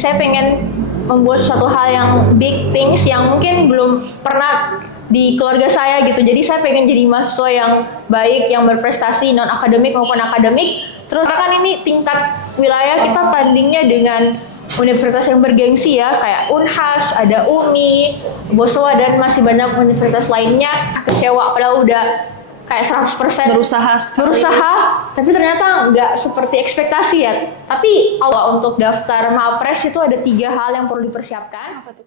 saya pengen membuat suatu hal yang big things yang mungkin belum pernah di keluarga saya gitu. Jadi saya pengen jadi mahasiswa yang baik, yang berprestasi non akademik maupun akademik. Terus kan ini tingkat wilayah kita tandingnya dengan universitas yang bergengsi ya, kayak Unhas, ada UMI, Boswa dan masih banyak universitas lainnya. Kecewa padahal udah kayak 100% berusaha, tapi ternyata nggak seperti ekspektasi ya. Tapi kalau untuk daftar Mapres itu ada 3 hal yang perlu dipersiapkan. Apa tuh?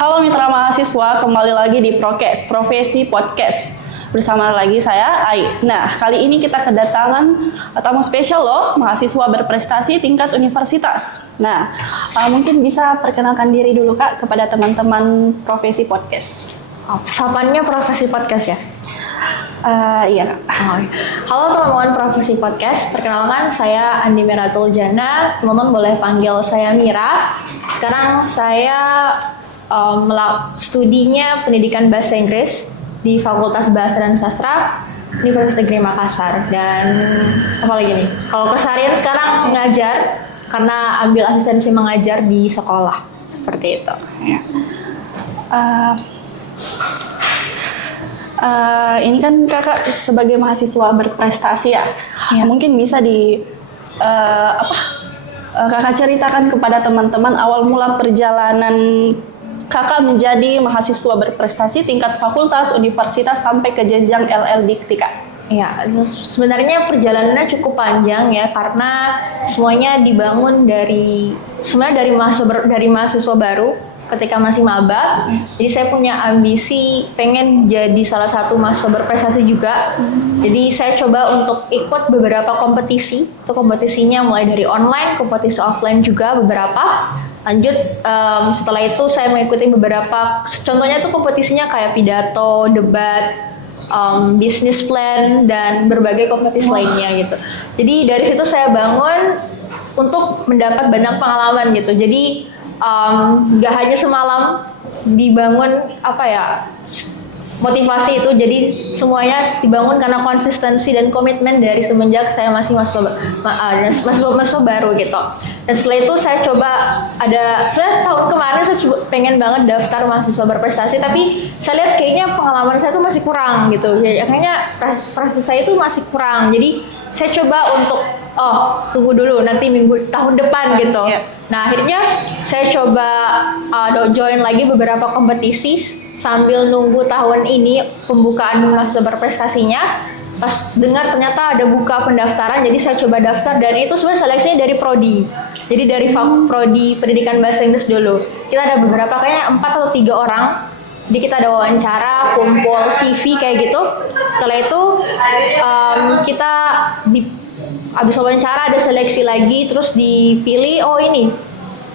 Halo mitra mahasiswa, kembali lagi di Prokes, Profesi Podcast. Bersama lagi saya, Ai. Nah, kali ini kita kedatangan tamu spesial loh, mahasiswa berprestasi tingkat universitas. Nah, mungkin bisa perkenalkan diri dulu Kak kepada teman-teman Profesi Podcast. Sapannya Profesi Podcast ya? Iya. Halo teman-teman Profesi Podcast, perkenalkan saya Andi Miratul Jana. Teman-teman boleh panggil saya Mira. Sekarang saya studinya pendidikan bahasa Inggris di Fakultas Bahasa dan Sastra Universitas Negeri Makassar. Dan apa lagi nih? Kalau keseharian sekarang mengajar karena ambil asistensi mengajar di sekolah seperti itu. Ini kan kakak sebagai mahasiswa berprestasi ya. Mungkin bisa kakak ceritakan kepada teman-teman awal mula perjalanan kakak menjadi mahasiswa berprestasi tingkat fakultas, universitas sampai ke jenjang LL.Dikti Kak. Ya, sebenarnya perjalanannya cukup panjang ya, karena semuanya dibangun dari mahasiswa baru ketika masih maba. Jadi saya punya ambisi pengen jadi salah satu mahasiswa berprestasi juga. Jadi saya coba untuk ikut beberapa kompetisi. Itu kompetisinya mulai dari online, kompetisi offline juga beberapa. Lanjut setelah itu saya mengikuti beberapa, contohnya itu kompetisinya kayak pidato, debat, business plan, dan berbagai kompetisi lainnya gitu. Jadi dari situ saya bangun untuk mendapat banyak pengalaman gitu. Jadi nggak hanya semalam dibangun motivasi itu, jadi semuanya dibangun karena konsistensi dan komitmen dari semenjak saya masih mahasiswa baru gitu. Dan setelah itu saya coba sebenarnya tahun kemarin saya pengen banget daftar mahasiswa berprestasi, tapi saya lihat kayaknya pengalaman saya tuh masih kurang gitu. Ya kayaknya prestasi saya itu masih kurang. Jadi saya coba untuk tunggu dulu nanti tahun depan gitu. Nah akhirnya saya coba join lagi beberapa kompetisi sambil nunggu tahun ini pembukaan mahasiswa berprestasinya. Pas dengar ternyata ada buka pendaftaran, jadi saya coba daftar, dan itu sebenarnya seleksinya dari prodi. Jadi dari prodi pendidikan bahasa Inggris dulu. Kita ada beberapa, kayaknya 4 atau 3 orang. Jadi kita ada wawancara, kumpul CV kayak gitu. Setelah itu kita habis wawancara ada seleksi lagi, terus dipilih.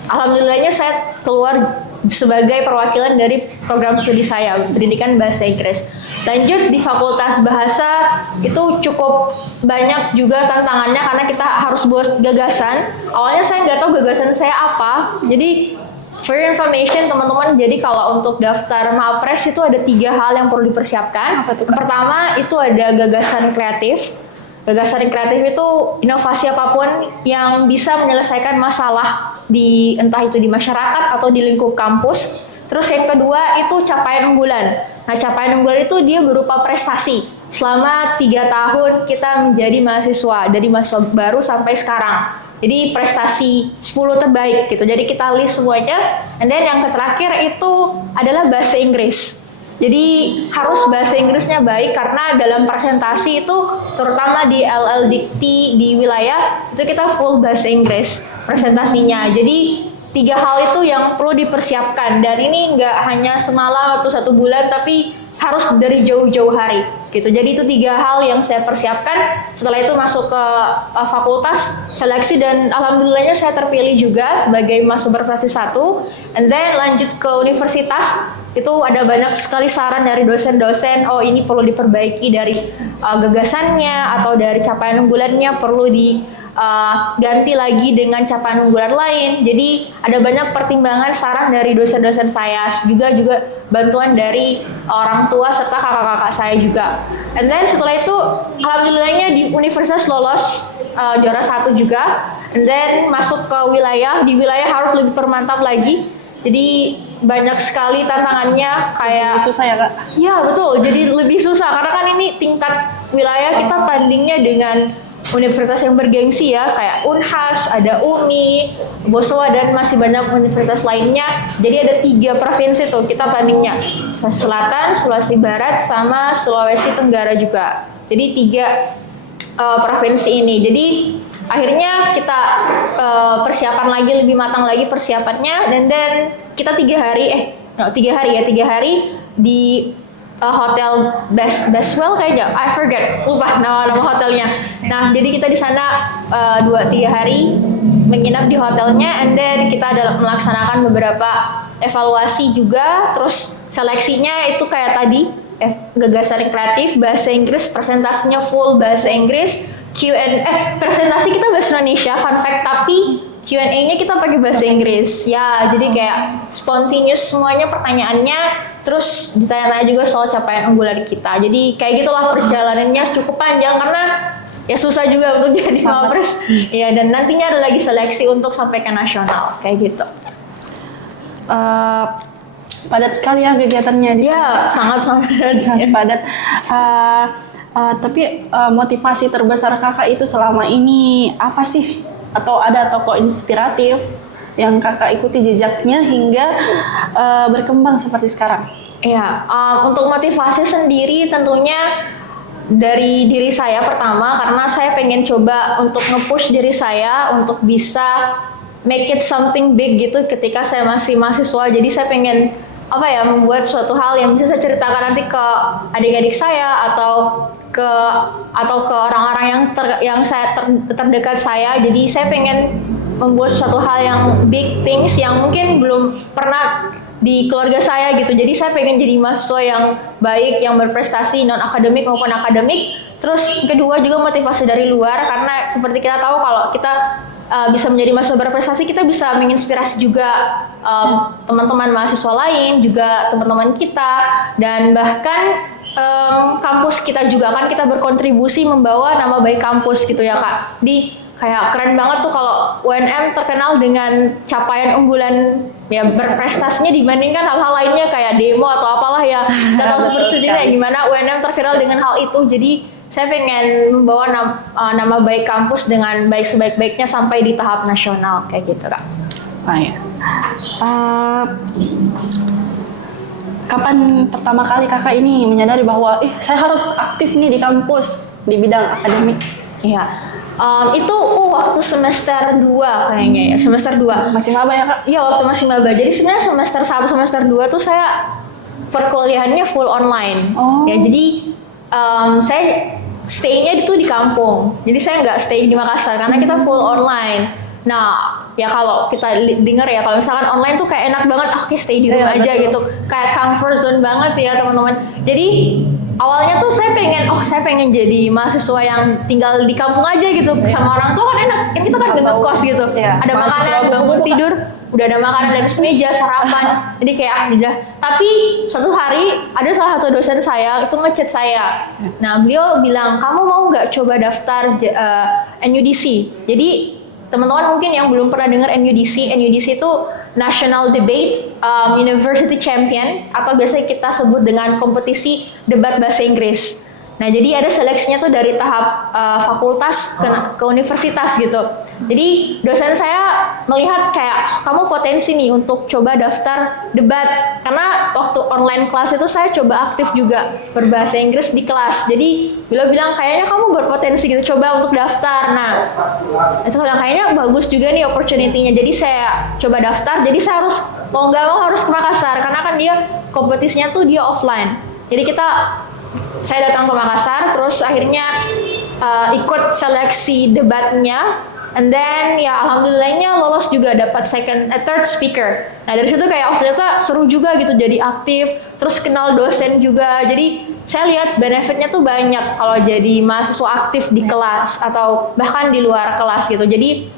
Alhamdulillahnya saya keluar sebagai perwakilan dari program studi saya, pendidikan bahasa Inggris. Lanjut di Fakultas Bahasa itu cukup banyak juga tantangannya karena kita harus buat gagasan. Awalnya saya nggak tahu gagasan saya apa. Jadi for your information teman-teman, jadi kalau untuk daftar Mapres itu ada 3 hal yang perlu dipersiapkan. Apa tuh? Pertama itu ada gagasan kreatif. Gagasan kreatif itu inovasi apapun yang bisa menyelesaikan masalah entah itu di masyarakat atau di lingkup kampus. Terus yang kedua itu capaian unggulan. Nah, capaian unggulan itu dia berupa prestasi. Selama 3 tahun kita menjadi mahasiswa, dari mahasiswa baru sampai sekarang. Jadi prestasi 10 terbaik gitu. Jadi kita list semuanya. And then yang terakhir itu adalah bahasa Inggris. Jadi harus bahasa Inggrisnya baik karena dalam presentasi itu terutama di LL.Dikti di wilayah itu kita full bahasa Inggris presentasinya. Jadi 3 hal itu yang perlu dipersiapkan, dan ini nggak hanya semalam atau 1 bulan tapi harus dari jauh-jauh hari gitu. Jadi itu 3 hal yang saya persiapkan. Setelah itu masuk ke fakultas seleksi, dan alhamdulillahnya saya terpilih juga sebagai mahasiswa berprestasi 1. And then lanjut ke universitas. Itu ada banyak sekali saran dari dosen-dosen, ini perlu diperbaiki dari gagasannya atau dari capaian unggulannya perlu ganti lagi dengan capaian unggulan lain. Jadi ada banyak pertimbangan saran dari dosen-dosen saya, juga bantuan dari orang tua serta kakak-kakak saya juga. And then setelah itu alhamdulillahnya di universitas lolos juara 1 juga. And then masuk ke wilayah, di wilayah harus lebih permantap lagi. Jadi banyak sekali tantangannya, kayak Lebih susah ya Kak? ya betul, jadi lebih susah karena kan ini tingkat wilayah kita tandingnya dengan universitas yang bergengsi ya, kayak Unhas, ada UMI, Boswa, dan masih banyak universitas lainnya. Jadi ada 3 provinsi tuh kita tandingnya, Sulawesi Selatan, Sulawesi Barat, sama Sulawesi Tenggara juga. Jadi 3 provinsi ini. Jadi akhirnya kita persiapan lagi, lebih matang lagi persiapannya, dan kita 3 hari di hotel Bestwell kayaknya, I forget, lupa nama hotelnya. Nah, jadi kita di sana 2-3 hari menginap di hotelnya, and then kita melaksanakan beberapa evaluasi juga, terus seleksinya itu kayak tadi, gagasan kreatif, bahasa Inggris, presentasinya full bahasa Inggris, presentasi kita bahasa Indonesia, fun fact, tapi Q&A-nya kita pakai bahasa Inggris. Ya, jadi kayak spontaneous semuanya pertanyaannya, terus ditanya-tanya juga soal capaian unggulan kita. Jadi kayak gitulah perjalanannya, cukup panjang karena ya susah juga untuk jadi mawapres. Ya, dan nantinya ada lagi seleksi untuk sampai ke nasional, kayak gitu. Padat sekali ya kegiatannya. Ya, sangat padat. Tapi motivasi terbesar kakak itu selama ini apa sih? Atau ada tokoh inspiratif yang kakak ikuti jejaknya hingga berkembang seperti sekarang? Ya, untuk motivasi sendiri tentunya dari diri saya pertama, karena saya pengen coba untuk nge-push diri saya untuk bisa make it something big gitu ketika saya masih mahasiswa. Jadi saya pengen membuat suatu hal yang bisa saya ceritakan nanti ke adik-adik saya atau ke orang-orang yang terdekat saya. Jadi saya pengen membuat suatu hal yang big things yang mungkin belum pernah di keluarga saya gitu. Jadi saya pengen jadi mahasiswa yang baik, yang berprestasi non akademik maupun akademik. Terus kedua juga motivasi dari luar, karena seperti kita tahu kalau kita bisa menjadi mahasiswa berprestasi, kita bisa menginspirasi juga teman-teman mahasiswa lain, juga teman-teman kita, dan bahkan kampus kita juga kan, kita berkontribusi membawa nama baik kampus gitu ya Kak. Kayak keren banget tuh kalau UNM terkenal dengan capaian unggulan ya berprestasinya dibandingkan hal-hal lainnya kayak demo atau apalah ya. Kita tahu seperti ini ya, gimana UNM terkenal dengan hal itu. Jadi saya pengen membawa nama baik kampus dengan baik sebaik-baiknya sampai di tahap nasional kayak gitu Kak. Kapan pertama kali kakak ini menyadari bahwa saya harus aktif nih di kampus di bidang akademik? Iya. Itu waktu semester 2 kayaknya ya, semester 2. Masih maba ya Kak? Iya, waktu masih maba. Jadi sebenarnya semester 1, semester 2 tuh saya perkuliahannya full online. Ya, jadi saya stay-nya itu di kampung. Jadi saya nggak stay di Makassar karena kita full online. Nah, ya kalau kita dengar ya, kalau misalkan online tuh kayak enak banget, oke stay di rumah aja gitu. Kayak comfort zone banget ya teman-teman. Jadi awalnya tuh saya pengen jadi mahasiswa yang tinggal di kampung aja gitu, sama orang tua kan enak, kan kita kan ngekos gitu, ada makanan, bangun tidur, udah ada makanan di atas meja, sarapan, jadi kayak udah. Tapi suatu hari ada salah satu dosen saya itu ngechat saya, nah beliau bilang, kamu mau nggak coba daftar NUDC? Jadi teman-teman mungkin yang belum pernah dengar NUDC itu National Debate University Champion, atau biasa kita sebut dengan kompetisi debat bahasa Inggris. Nah, jadi ada seleksinya tuh dari tahap fakultas ke universitas gitu. Jadi dosen saya melihat kayak kamu potensi nih untuk coba daftar debat, karena waktu online kelas itu saya coba aktif juga berbahasa Inggris di kelas. Jadi beliau bilang kayaknya kamu berpotensi gitu, coba untuk daftar. Nah, itu bilang kayaknya bagus juga nih opportunity-nya. Jadi saya coba daftar. Jadi saya mau nggak mau harus ke Makassar karena kan dia kompetisinya tuh dia offline. Jadi saya datang ke Makassar, terus akhirnya ikut seleksi debatnya. And then ya alhamdulillahnya lolos juga dapat third speaker. Nah dari situ kayak ternyata seru juga gitu jadi aktif, terus kenal dosen juga. Jadi saya lihat benefitnya tuh banyak kalau jadi mahasiswa aktif di kelas atau bahkan di luar kelas gitu. Jadi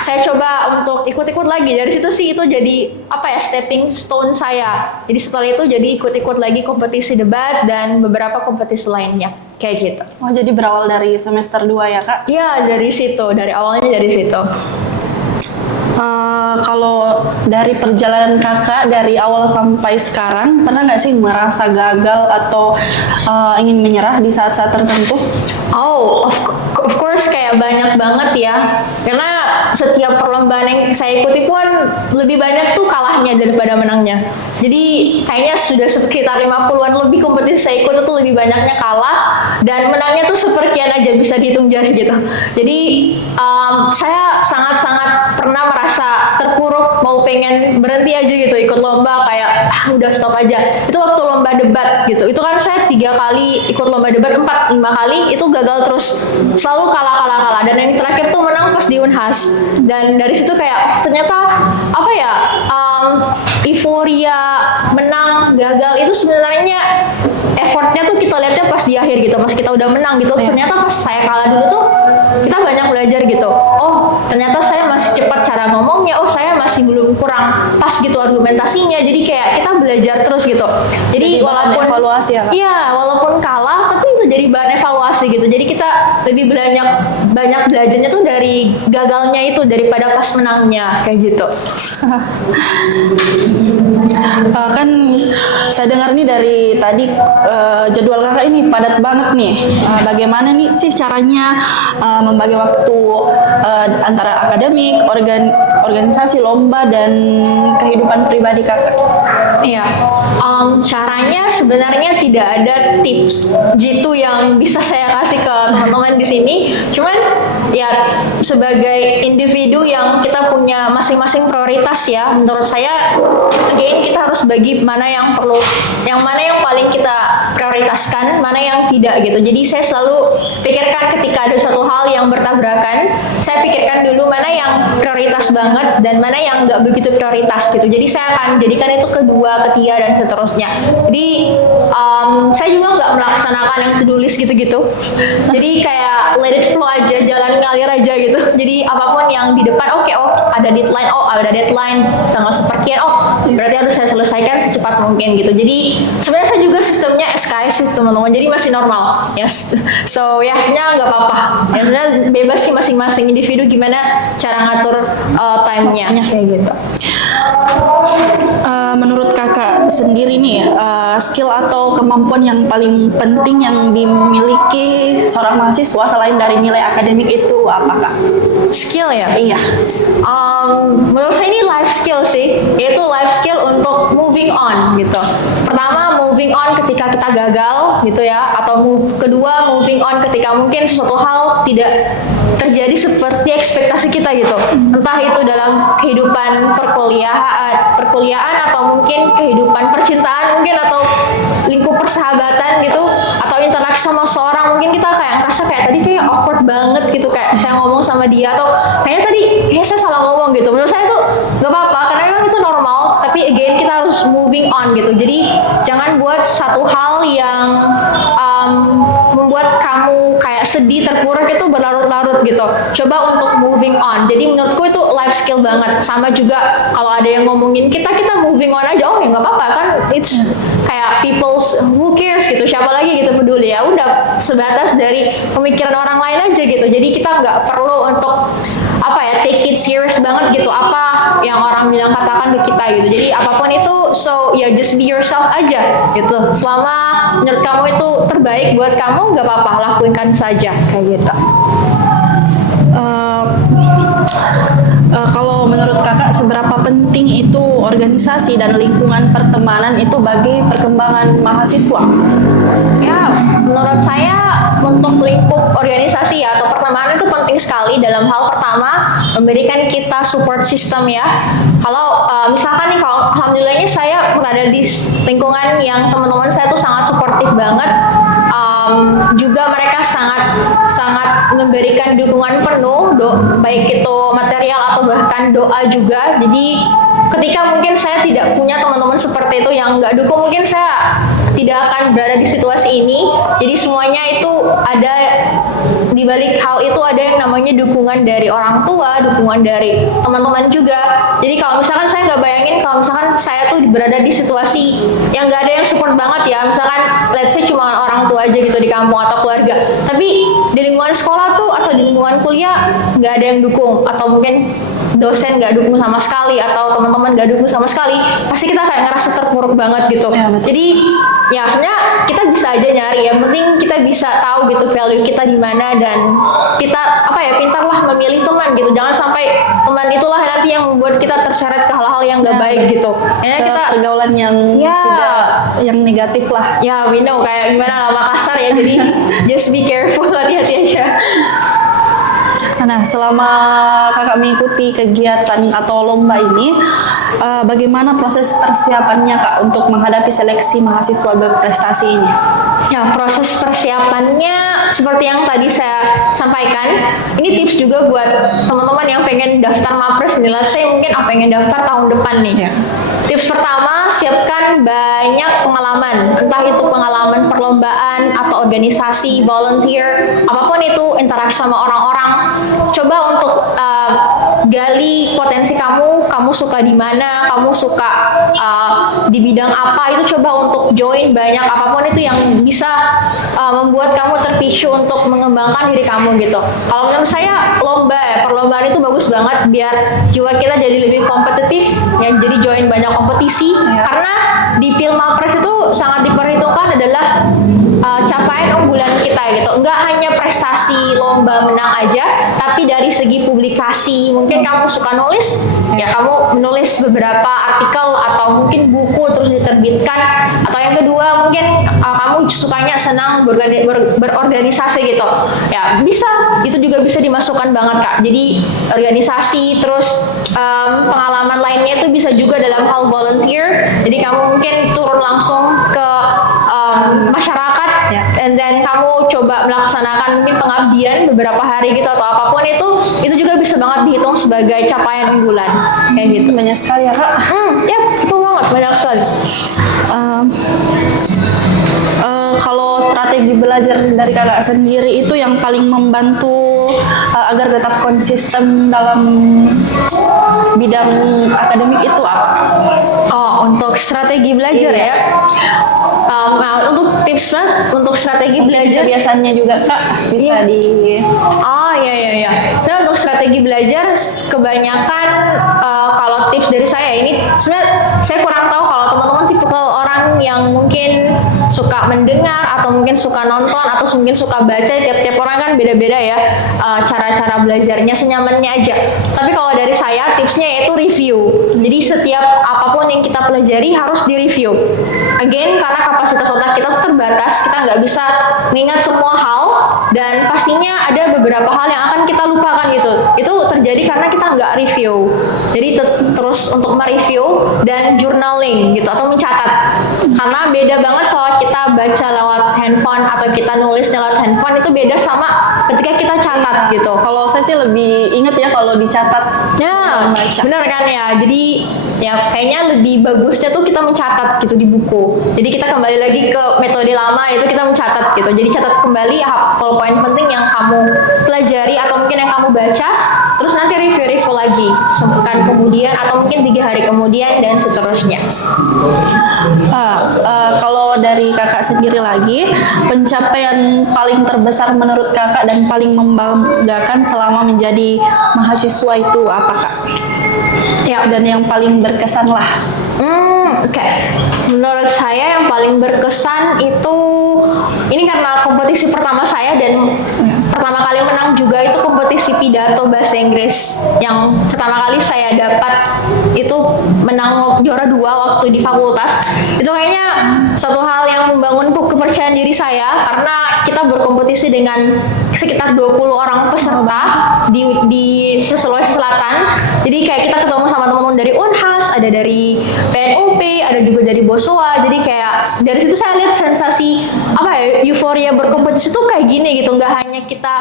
saya coba untuk ikut-ikut lagi. Dari situ sih itu jadi stepping stone saya. Jadi setelah itu jadi ikut-ikut lagi kompetisi debat dan beberapa kompetisi lainnya kayak gitu. Oh, jadi berawal dari semester 2 ya, Kak? Iya, dari situ, dari awalnya dari situ. Kalau dari perjalanan kakak dari awal sampai sekarang, pernah nggak sih merasa gagal atau ingin menyerah di saat-saat tertentu? Oh, of course kayak banyak banget ya. Karena setiap perlombaan yang saya ikuti pun lebih banyak tuh kalahnya daripada menangnya. Jadi kayaknya sudah sekitar 50-an lebih kompetisi saya ikut itu lebih banyaknya kalah dan menangnya tuh seperkian aja bisa dihitung jari gitu. Jadi saya sangat-sangat pernah merasa terpuruk, mau pengen berhenti aja gitu ikut lomba kayak udah stop aja. Itu waktu lomba debat gitu. Itu kan saya 3 kali ikut lomba debat, 4-5 kali itu gagal terus, selalu kalah dan yang terakhir tuh menang pas di Unhas. Dan dari situ kayak ternyata euforia menang gagal itu sebenarnya effortnya tuh kita lihatnya pas di akhir gitu, pas kita udah menang gitu. Ternyata pas saya kalah dulu tuh kita banyak belajar gitu. Oh ternyata saya masih cepat cara ngomongnya, oh saya masih belum kurang pas gitu argumentasinya. Jadi kayak kita belajar terus gitu. Jadi walaupun evaluasi ya, Kak? Iya, walaupun kalah tapi itu jadi bahan evaluasi gitu. Jadi kita lebih banyak belajarnya tuh dari gagalnya itu daripada pas menangnya kayak gitu. Kan saya dengar nih dari tadi jadwal kakak ini padat banget nih. Bagaimana nih sih caranya membagi waktu antara akademik, organisasi, lomba, dan kehidupan pribadi kakak? Iya, caranya sebenarnya tidak ada tips jitu yang bisa saya kasih ke teman-teman di sini. Cuman ya sebagai individu yang kita punya masing-masing prioritas ya, menurut saya again kita harus bagi mana yang perlu, yang mana yang paling kita prioritaskan, mana yang tidak gitu. Jadi saya selalu pikirkan ketika ada suatu hal yang bertabrakan, saya pikirkan dulu mana yang prioritas banget dan mana yang nggak begitu prioritas gitu. Jadi saya akan jadikan itu kedua, ketiga, dan seterusnya. Jadi saya juga nggak melaksanakan yang to-do list gitu-gitu. Jadi kayak let it flow aja, jalan ngalir aja gitu. Jadi apapun yang di depan, ada deadline tanggal seperkian, berarti harus saya selesaikan secepat mungkin gitu. Jadi sebenarnya saya juga sistemnya SKS sih teman-teman, jadi masih normal. Yes. So ya sebenarnya nggak apa-apa. Ya sebenarnya bebas sih masing-masing individu gimana cara ngatur time-nya kayak gitu. Menurut kakak sendiri nih, skill atau kemampuan yang paling penting yang dimiliki seorang mahasiswa selain dari nilai akademik itu apa, Kak? Skill ya? Iya. Menurut saya ini life skill sih, yaitu life skill untuk moving on gitu. Pertama, moving on ketika kita gagal gitu ya, atau kedua moving on ketika mungkin sesuatu hal tidak terjadi seperti ekspektasi kita gitu. Entah itu dalam kehidupan perkuliahan atau mungkin kehidupan percintaan mungkin, atau lingkup persahabatan gitu, atau interaksi sama seorang, mungkin kita kayak ngerasa kayak tadi kayak awkward banget gitu, kayak saya ngomong sama dia atau kayaknya saya salah ngomong gitu. Menurut saya tuh nggak apa-apa karena memang itu normal, tapi again kita harus moving on gitu. Jadi jangan buat satu hal yang membuat kamu kayak sedih, terpuruk itu berlarut-larut gitu. Coba untuk moving on. Jadi menurutku itu life skill banget. Sama juga kalau ada yang ngomongin kita moving on aja, oh ya nggak apa-apa kan, it's kayak people's, who cares gitu, siapa lagi gitu peduli, ya udah sebatas dari pemikiran orang lain aja gitu. Jadi kita nggak perlu untuk take it serious banget gitu apa yang orang bilang katakan ke kita gitu. Jadi apapun itu, so ya just be yourself aja gitu. Selama menurut kamu itu terbaik buat kamu, nggak apa-apa, lakukan saja kayak gitu. Kalau menurut kakak seberapa penting itu organisasi dan lingkungan pertemanan itu bagi perkembangan mahasiswa? Ya, menurut saya untuk lingkup organisasi ya atau pertemanan itu penting sekali. Dalam hal pertama, memberikan kita support system ya. Kalau misalkan nih, kalau alhamdulillahnya saya berada di lingkungan yang teman-teman saya tuh sangat suportif banget. juga mereka sangat sangat memberikan dukungan penuh, baik itu material atau bahkan doa juga. Jadi ketika mungkin saya tidak punya teman-teman seperti itu yang nggak dukung, mungkin saya tidak akan berada di situasi ini. Jadi semuanya itu ada, di balik hal itu ada yang namanya dukungan dari orang tua, dukungan dari teman-teman juga. Jadi kalau misalkan saya nggak bayangin kalau misalkan saya tuh berada di situasi yang nggak ada yang support banget ya, misalkan let's say cuma orang tua aja gitu di kampung atau keluarga, tapi di lingkungan sekolah tuh atau di lingkungan kuliah nggak ada yang dukung, atau mungkin dosen nggak dukung sama sekali atau teman-teman nggak dukung sama sekali, pasti kita kayak ngerasa terpuruk banget gitu. Jadi ya sebenarnya kita bisa aja nyari, yang penting kita bisa tahu gitu value kita di mana, dan kita pintarlah memilih teman gitu. Jangan sampai teman itulah nanti yang membuat kita terseret ke hal-hal yang nggak baik gitu. Kayaknya kita pergaulan yang tidak, yang negatif lah. Ya, we know kayak gimana lah Makassar ya. Jadi just be careful, hati-hati aja. Nah, selama kakak mengikuti kegiatan atau lomba ini, bagaimana proses persiapannya kak untuk menghadapi seleksi mahasiswa berprestasi ini? Ya, proses persiapannya seperti yang tadi saya sampaikan. Ini tips juga buat teman-teman yang pengen daftar Mapres nih. Saya mungkin pengen daftar tahun depan nih. Ya. Tips pertama, siapkan banyak pengalaman. Entah itu pengalaman perlombaan atau organisasi, volunteer, apapun itu, interaksi sama orang-orang. Coba untuk gali potensi kamu suka di mana, kamu suka di bidang apa, itu coba untuk join banyak, apapun itu yang bisa membuat kamu terpicu untuk mengembangkan diri kamu gitu. Kalau menurut saya perlombaan itu bagus banget biar jiwa kita jadi lebih kompetitif ya, jadi join banyak kompetisi karena di Pilmapres itu sangat diperhitungkan adalah capaian unggulan kita gitu. Enggak hanya prestasi lomba menang aja, tapi dari segi publikasi. Mungkin kamu suka nulis, ya kamu menulis beberapa artikel atau mungkin buku terus diterbitkan. Atau yang kedua mungkin kamu sukanya senang berorganisasi gitu. Ya bisa, itu juga bisa dimasukkan banget kak. Jadi organisasi terus pengalaman lainnya itu bisa juga dalam hal volunteer. Jadi kamu mungkin turun langsung ke masyarakat, and then kamu coba melaksanakan mungkin pengabdian beberapa hari gitu atau apapun itu juga bisa banget dihitung sebagai capaian unggulan kayak gitu. Banyak sekali ya kak. Ya betul banget, banyak sekali. Kalau strategi belajar dari kakak sendiri itu yang paling membantu agar tetap konsisten dalam bidang akademik itu apa? Oh, untuk strategi belajar ya. Untuk tipsnya untuk strategi belajar biasanya juga kak bisa di. Oh iya. Nah untuk strategi belajar kebanyakan kalau tips dari saya ini sebenarnya saya kurang tahu kalau teman-teman tipikal orang yang mungkin suka mendengar atau mungkin suka nonton atau mungkin suka baca. Tiap-tiap orang kan beda-beda ya cara-cara belajarnya, senyamannya aja. Tapi kalau dari saya tipsnya yaitu review. Jadi setiap apapun yang kita pelajari harus di-review. Again, karena kapasitas otak kita terbatas, kita nggak bisa mengingat semua hal, dan pastinya ada beberapa hal yang akan kita lupakan gitu. Itu terjadi karena kita nggak review. Jadi terus untuk mereview dan journaling gitu atau mencatat. Karena beda banget kalau kita baca lewat handphone atau kita nulis lewat handphone, itu beda sama ketika kita catat gitu. Kalau saya sih lebih ingat ya kalau dicatat. Ya, benar kan ya. Jadi ya kayaknya lebih bagusnya tuh kita mencatat gitu di buku. Jadi kita kembali lagi ke metode lama, itu kita mencatat gitu. Jadi catat kembali poin penting yang kamu pelajari atau mungkin yang kamu baca, terus nanti review lagi sepekan kemudian atau mungkin 3 hari kemudian dan seterusnya. Kalau dari kakak sendiri lagi, pencapaian paling terbesar menurut kakak dan paling membanggakan selama menjadi mahasiswa itu apa kak? Ya, dan yang paling berkesan lah. Oke. Menurut saya yang paling berkesan itu, ini karena kompetisi pertama saya dan pertama kali menang juga, itu kompetisi pidato bahasa Inggris yang pertama kali saya dapat, itu menang juara 2 waktu di fakultas. Itu kayaknya suatu hal yang membangun kepercayaan diri saya karena kita berkompetisi dengan sekitar 20 orang peserta di Sulawesi Selatan. Jadi kayak kita ketemu sama teman-teman dari Unhas, ada dari PNUP, ada juga dari Boswa. Jadi kayak dari situ saya lihat sensasi euforia berkompetisi tuh kayak gini gitu, nggak hanya kita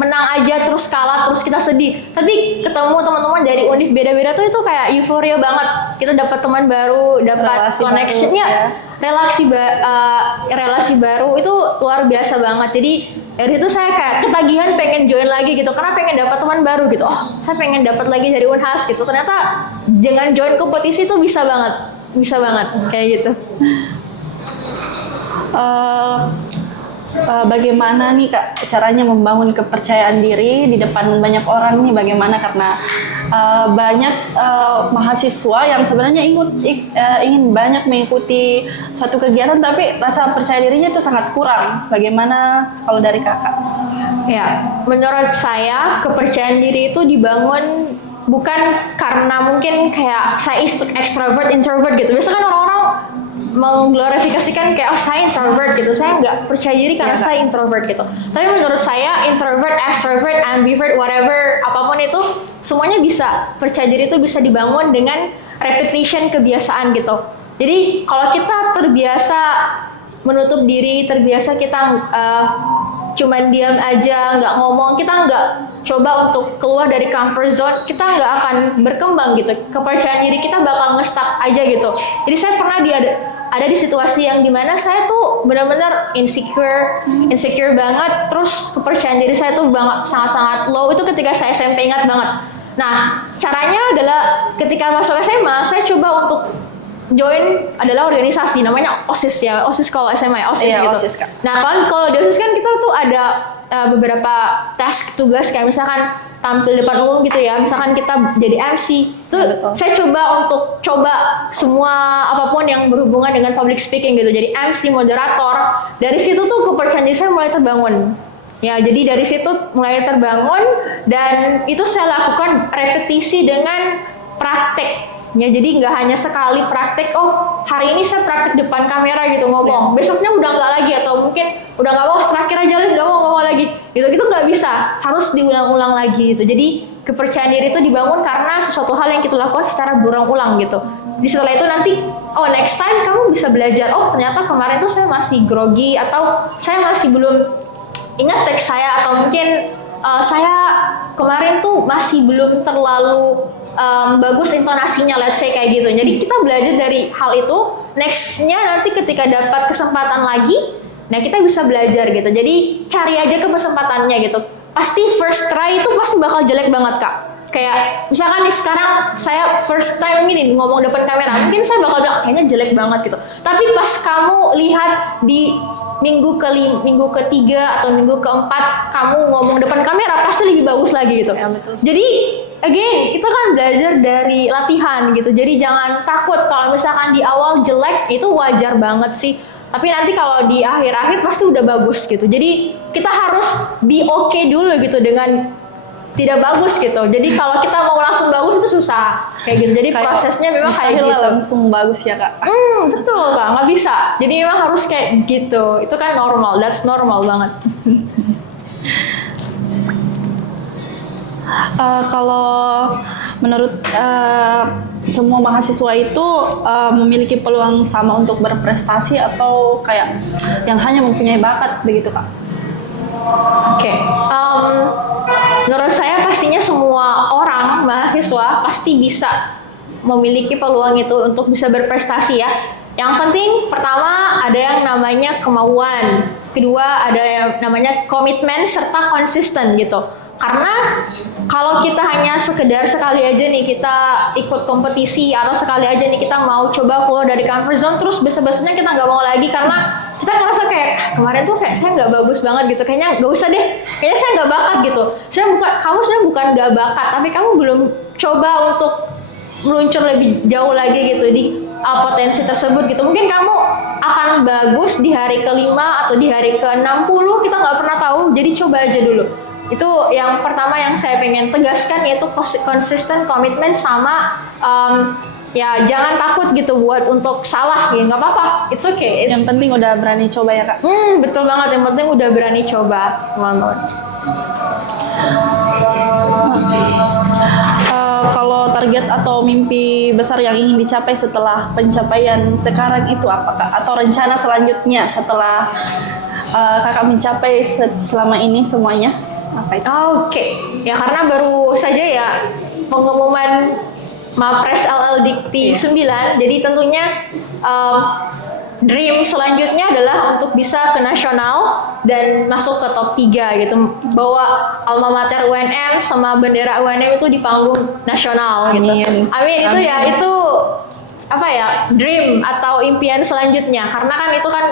menang aja terus kalah terus kita sedih, tapi ketemu teman-teman dari univ beda-beda tuh itu kayak euforia banget. Kita dapat teman baru, dapat Relasi connectionnya, baru, ya. relasi baru itu luar biasa banget. Jadi dari itu saya kayak ketagihan pengen join lagi gitu, karena pengen dapat teman baru gitu. Oh, saya pengen dapat lagi dari Unhas gitu. Ternyata dengan join kompetisi itu bisa banget kayak gitu. Bagaimana nih Kak caranya membangun kepercayaan diri di depan banyak orang nih, bagaimana karena banyak mahasiswa yang sebenarnya ingin banyak mengikuti suatu kegiatan tapi rasa percaya dirinya itu sangat kurang. Bagaimana kalau dari Kakak? Ya, menurut saya kepercayaan diri itu dibangun bukan karena mungkin kayak saya extrovert, introvert gitu. Biasanya kan orang-orang mengglorifikasikan kayak oh saya introvert gitu, saya nggak percaya diri karena saya introvert gitu. Tapi menurut saya introvert, extrovert, ambivert, whatever apapun itu semuanya bisa, percaya diri itu bisa dibangun dengan repetition, kebiasaan gitu. Jadi kalau kita terbiasa menutup diri, terbiasa kita cuman diam aja, nggak ngomong, kita nggak coba untuk keluar dari comfort zone, kita nggak akan berkembang gitu. Kepercayaan diri kita bakal nge-stuck aja gitu. Jadi saya pernah ada di situasi yang dimana saya tuh benar-benar insecure banget, terus kepercayaan diri saya tuh sangat-sangat low itu ketika saya SMP, ingat banget. Nah, caranya adalah ketika masuk SMA, saya coba untuk join adalah organisasi namanya OSIS ya, OSIS kalau SMA ya, OSIS Iya, gitu. OSIS, Kak. Nah, kalau di OSIS kan kita tuh ada beberapa task tugas kayak misalkan tampil depan umum gitu ya, misalkan kita jadi MC. Itu betul. saya coba semua apapun yang berhubungan dengan public speaking gitu. Jadi MC, moderator. Dari situ tuh kepercayaan diri saya mulai terbangun. Ya, jadi dari situ mulai terbangun dan itu saya lakukan repetisi dengan praktek. Ya, jadi nggak hanya sekali praktek, oh hari ini saya praktek depan kamera gitu ngomong, besoknya udah nggak lagi, atau mungkin udah nggak mau, terakhir aja nggak mau ngomong lagi, gitu nggak bisa, harus diulang-ulang lagi gitu. Jadi kepercayaan diri itu dibangun karena sesuatu hal yang kita lakukan secara berulang-ulang gitu. Di setelah itu nanti, oh next time kamu bisa belajar, oh ternyata kemarin tuh saya masih grogi, atau saya masih belum ingat teks saya, atau mungkin saya kemarin tuh masih belum terlalu bagus intonasinya, let's say kayak gitu. Jadi kita belajar dari hal itu, nextnya nanti ketika dapat kesempatan lagi, nah kita bisa belajar gitu. Jadi cari aja kesempatannya gitu. Pasti first try itu pasti bakal jelek banget Kak. Kayak misalkan nih sekarang saya first time gini ngomong depan kamera, mungkin saya bakal bilang kayaknya jelek banget gitu. Tapi pas kamu lihat di minggu ketiga atau minggu keempat kamu ngomong depan kamera, pasti lebih bagus lagi gitu. Ya, betul. Jadi again, kita kan belajar dari latihan gitu. Jadi jangan takut kalau misalkan di awal jelek, itu wajar banget sih. Tapi nanti kalau di akhir-akhir pasti udah bagus gitu. Jadi kita harus be okay dulu gitu dengan tidak bagus gitu. Jadi kalau kita mau langsung bagus itu susah kayak gitu. Jadi prosesnya memang kayak gitu. Langsung bagus ya Kak. Betul Kak, nggak bisa. Jadi memang harus kayak gitu. Itu kan normal, that's normal banget. Kalau menurut semua mahasiswa itu memiliki peluang sama untuk berprestasi atau kayak yang hanya mempunyai bakat begitu Kak? Oke, menurut saya pastinya semua orang mahasiswa pasti bisa memiliki peluang itu untuk bisa berprestasi ya. Yang penting pertama ada yang namanya kemauan, kedua ada yang namanya komitmen serta konsisten gitu. Karena kalau kita hanya sekedar sekali aja nih kita ikut kompetisi atau sekali aja nih kita mau coba keluar dari comfort zone, terus besok-besoknya kita nggak mau lagi karena kita ngerasa kayak kemarin tuh kayak saya nggak bagus banget gitu, kayaknya nggak usah deh, kayaknya saya nggak bakat gitu. Kamu sebenarnya bukan nggak bakat, tapi kamu belum coba untuk meluncur lebih jauh lagi gitu di potensi tersebut gitu. Mungkin kamu akan bagus di hari kelima atau di hari ke-60, kita nggak pernah tahu, jadi coba aja dulu. Itu yang pertama yang saya pengen tegaskan, yaitu konsisten, komitmen, sama ya jangan takut gitu buat untuk salah ya, nggak apa-apa, it's okay. Yang penting udah berani coba ya Kak. Betul banget, yang penting udah berani coba, teman-teman. Kalau target atau mimpi besar yang ingin dicapai setelah pencapaian sekarang itu apa Kak? Atau rencana selanjutnya setelah kakak mencapai selama ini semuanya? Apa itu? Oke, ya karena baru saja ya pengumuman Mapres LL Dikti 9, jadi tentunya dream selanjutnya adalah untuk bisa ke nasional dan masuk ke top 3 gitu, bawa alma mater UNM sama bendera UNM itu di panggung nasional gitu. Amin. Itu ya, itu apa ya, dream atau impian selanjutnya, karena kan itu kan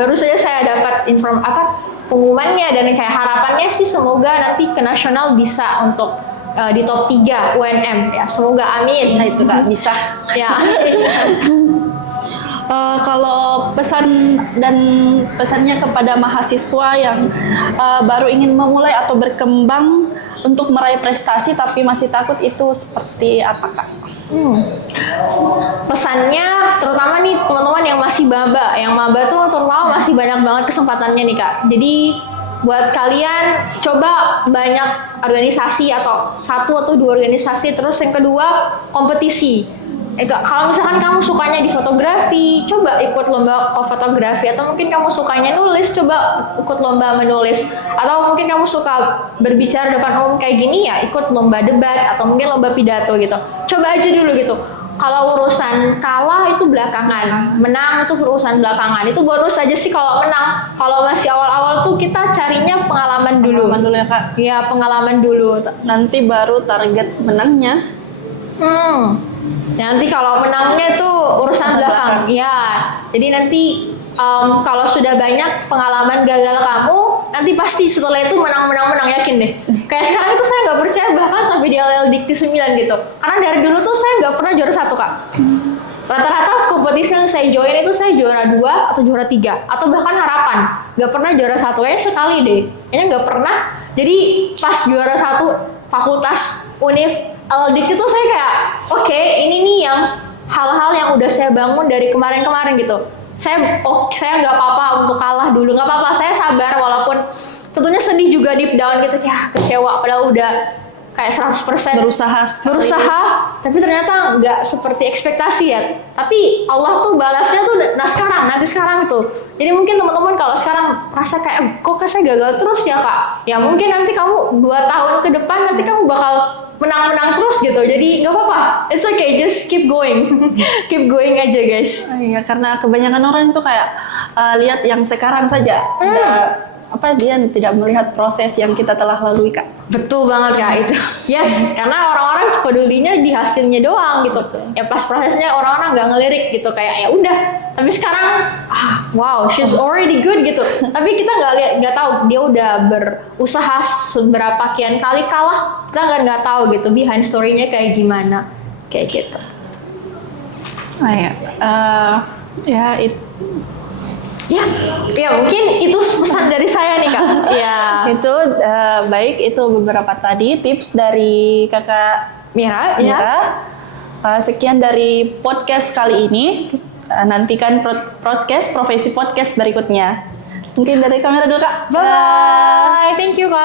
baru saja saya dapat pengumumannya, dan kayak harapannya sih semoga nanti ke nasional bisa untuk di top 3 UNM ya, semoga amin. Bisa itu Kak, bisa. Ya. Kalau pesannya kepada mahasiswa yang baru ingin memulai atau berkembang untuk meraih prestasi tapi masih takut, itu seperti apa Kak? Pesannya terutama nih teman-teman yang masih maba, tuh terutama masih banyak banget kesempatannya nih Kak. Jadi buat kalian coba banyak organisasi, atau 1 atau 2 organisasi. Terus yang kedua, kompetisi. Kalau misalkan kamu sukanya di fotografi, coba ikut lomba fotografi. Atau mungkin kamu sukanya nulis, coba ikut lomba menulis. Atau mungkin kamu suka berbicara depan umum kayak gini, ya ikut lomba debat atau mungkin lomba pidato gitu. Coba aja dulu gitu. Kalau urusan kalah itu belakangan, menang itu urusan belakangan. Itu bonus aja sih kalau menang. Kalau masih awal-awal tuh kita carinya pengalaman dulu. Pengalaman dulu ya Kak? Iya, pengalaman dulu. Nanti baru target menangnya. Nanti kalau menangnya tuh urusan belakang. Iya. Jadi nanti kalau sudah banyak pengalaman gagal kamu, nanti pasti setelah itu menang, yakin deh. Kayak sekarang itu saya nggak percaya bahkan sampai di LL Dikti 9 gitu. Karena dari dulu tuh saya nggak pernah juara 1 Kak. Rata-rata kompetisi yang saya join itu saya juara 2 atau juara 3 atau bahkan harapan. Nggak pernah juara 1, kayaknya sekali deh. Kayaknya nggak pernah. Jadi pas juara 1 fakultas Univ LL Dikti tuh saya kayak oke, ini nih yang hal-hal yang udah saya bangun dari kemarin-kemarin gitu. Saya nggak apa-apa untuk kalah dulu, nggak apa-apa, saya sabar walaupun tentunya sedih juga deep down gitu, kayak kecewa padahal udah kayak 100% berusaha, tapi ternyata nggak seperti ekspektasi ya. Tapi Allah tuh balasnya tuh nanti sekarang tuh. Jadi mungkin teman-teman kalau sekarang rasa kayak kok saya gagal terus ya Kak, ya mungkin nanti kamu 2 tahun ke depan nanti kamu bakal menang terus gitu. Jadi nggak apa-apa, it's okay, just keep going. Keep going aja guys. Iya, karena kebanyakan orang tuh kayak lihat yang sekarang saja. Dia tidak melihat proses yang kita telah lalui Kak. Betul banget Kak itu. Yes, karena orang-orang pedulinya di hasilnya doang gitu. Ya pas prosesnya orang-orang nggak ngelirik gitu, kayak ya udah. Tapi sekarang wow, she's already good gitu. Tapi kita nggak tahu dia udah berusaha seberapa kian kali kalah. Kita nggak tahu gitu behind story-nya kayak gimana. Kayak gitu. Ya mungkin itu pesan dari saya nih Kak. Ya. Itu baik, itu beberapa tadi tips dari Kakak Mira. Sekian dari podcast kali ini. Nantikan profesi podcast berikutnya. Mungkin dari kamera dulu Kak. Bye. Thank you Kak.